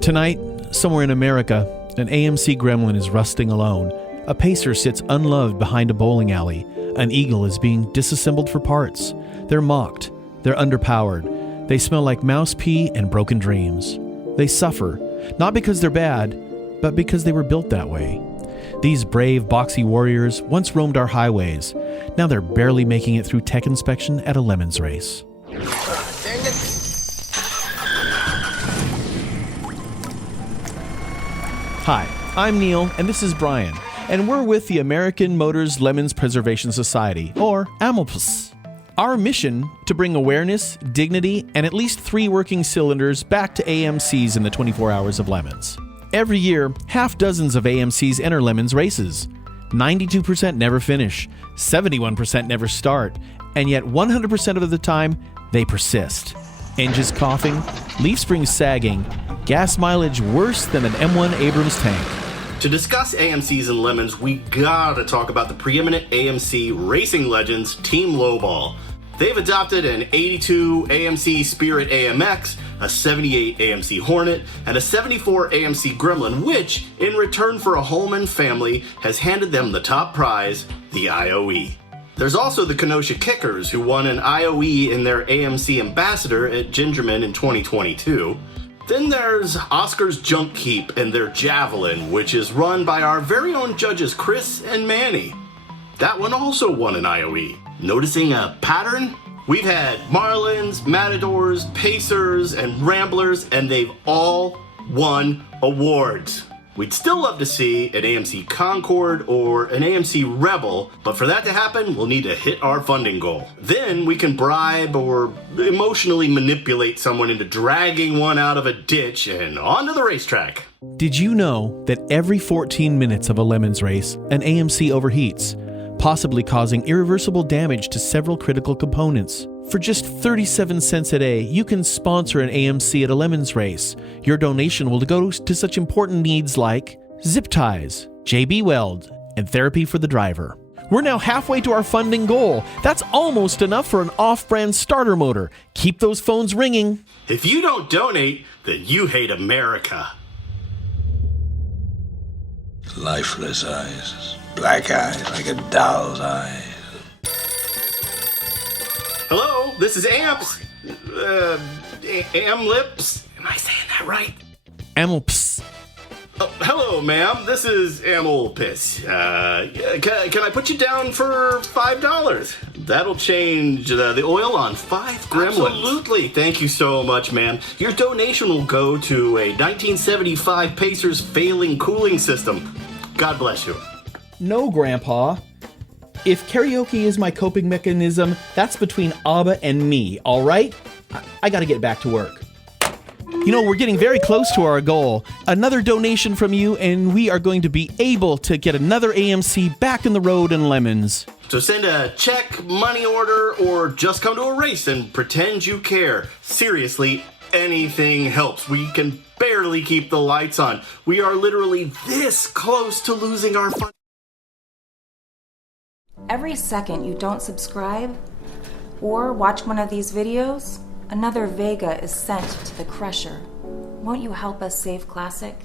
Tonight, somewhere in America, an AMC Gremlin is rusting alone. A pacer sits unloved behind a bowling alley. An eagle is being disassembled for parts. They're mocked. They're underpowered. They smell like mouse pee and broken dreams. They suffer, not because they're bad, but because they were built that way. These brave, boxy warriors once roamed our highways. Now they're barely making it through tech inspection at a lemons race. Dang it. Hi, I'm Neil, and this is Brian, and we're with the American Motors Lemons Preservation Society, or AMLPS. Our mission, to bring awareness, dignity, and at least 3 working cylinders back to AMCs in the 24 hours of lemons. Every year, half dozens of AMCs enter lemons races. 92% never finish, 71% never start, and yet 100% of the time, they persist. Engines coughing, leaf springs sagging, gas mileage worse than an M1 Abrams tank. To discuss AMCs and lemons, we gotta talk about the preeminent AMC racing legends, Team Lowball. They've adopted an 82 AMC Spirit AMX, a 78 AMC Hornet, and a 74 AMC Gremlin, which, in return for a home and family, has handed them the top prize, the IOE. There's also the Kenosha Kickers, who won an IOE in their AMC Ambassador at Gingerman in 2022. Then there's Oscar's Junk Heap and their Javelin, which is run by our very own judges Chris and Manny. That one also won an IOE. Noticing a pattern? We've had Marlins, Matadors, Pacers, and Ramblers, and they've all won awards. We'd still love to see an AMC Concorde or an AMC Rebel, but for that to happen, we'll need to hit our funding goal. Then we can bribe or emotionally manipulate someone into dragging one out of a ditch and onto the racetrack. Did you know that every 14 minutes of a lemons race, an AMC overheats, possibly causing irreversible damage to several critical components? For just 37 cents a day, you can sponsor an AMC at a lemons race. Your donation will go to such important needs like zip ties, JB Weld, and therapy for the driver. We're now halfway to our funding goal. That's almost enough for an off-brand starter motor. Keep those phones ringing. If you don't donate, then you hate America. Lifeless eyes, black eyes like a doll's eyes. Hello, this is Amps. Amlips. Am I saying that right? AMLPS. Oh, hello, ma'am. This is Amlpiss. Can I put you down for $5? That'll change the oil on 5 Gremlins. Absolutely. Thank you so much, ma'am. Your donation will go to a 1975 Pacers failing cooling system. God bless you. No, Grandpa. If karaoke is my coping mechanism, that's between ABBA and me, all right? I gotta get back to work. You know, we're getting very close to our goal. Another donation from you, and we are going to be able to get another AMC back in the road in lemons. So send a check, money order, or just come to a race and pretend you care. Seriously, anything helps. We can barely keep the lights on. We are literally this close to losing our fun. Every second you don't subscribe or watch one of these videos, another Vega is sent to the crusher. Won't you help us save Classic?